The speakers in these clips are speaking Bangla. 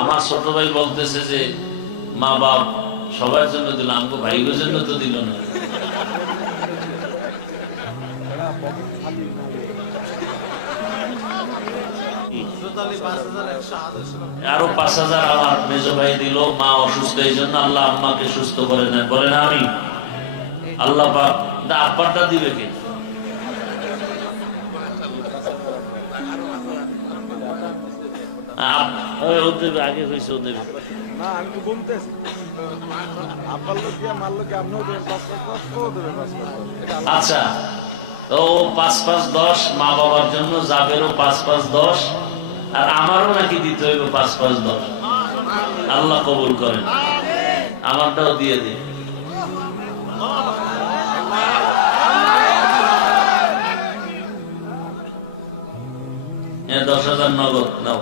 আমার ছোট ভাই বলতেছে যে মা বাপ সবার জন্য দিল, আমাকে ভাইগোর জন্য তো দিল না। আরো ৫,০০০ আমার মেজো ভাই দিল, মা অসুস্থ, এই জন্য আল্লাহ আম্মাকে সুস্থ করে নেয়, বলে না আমি আল্লাহ পাক। আব্বারটা দিবে কে? আগে হয়েছে ও দেবে। আচ্ছা, তো ৫-৫-১০ মা বাবার জন্য যাবেরও ৫-৫-১০, আর আমারও নাকি দিতে হইব ৫-৫-১০। আল্লাহ কবুল করেন, আমারটাও দিয়ে দিন। ১০,০০০ নগদ নাও।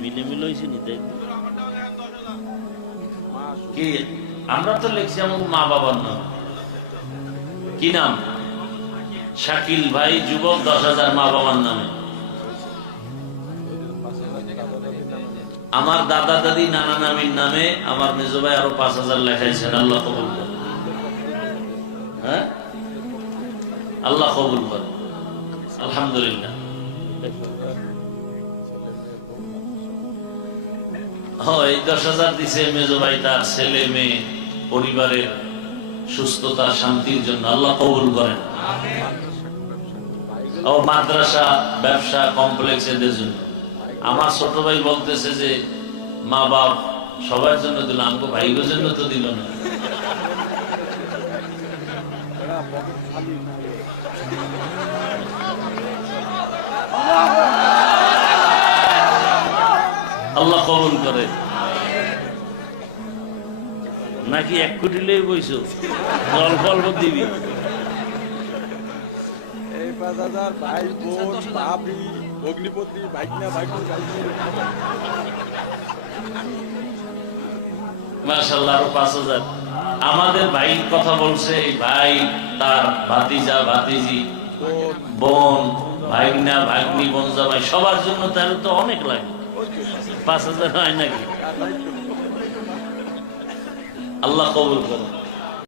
মিলে মিলে হয়েছে নি কি? আমরা তো লিখছি আমার মা বাবার নাম। কি নাম? শাকিল ভাই যুবক ১০,০০০ মা বাবার নামে। আমার দাদা দাদি নানা নামির নামে আমার মেজো ভাই আরো ৫,০০০ লেখাইছেন। আল্লাহ কবুল করেন। হ্যাঁ, আল্লাহ কবুল করেন, আলহামদুলিল্লাহ। এই ১০,০০০ দিছে মেজো ভাই তার ছেলে মেয়ে পরিবারের সুস্থতা শান্তির জন্য। আল্লাহ কবুল করেন। ও মাদ্রাসা ব্যবসা কমপ্লেক্স এদের জন্য। আমার ছোট ভাই বলতেছে যে মা বাপ সবার জন্য দিল, আমাকে ভাইগোর জন্য তো দিল না। আল্লাহ কবুল করে। নাকি ১ কোটি লই বইছো, অল্প অল্প দিবি। মাশাআল্লাহ, আরো ৫,০০০। আমাদের ভাই কথা বলছে, ভাই তার ভাতিজা ভাতিজি বোন ভাইনা ভাগ্নি বোনজা ভাই সবার জন্য, তাহলে তো অনেক লাগে। ৫,০০০ হয় নাকি? আল্লাহ কবুল করুন।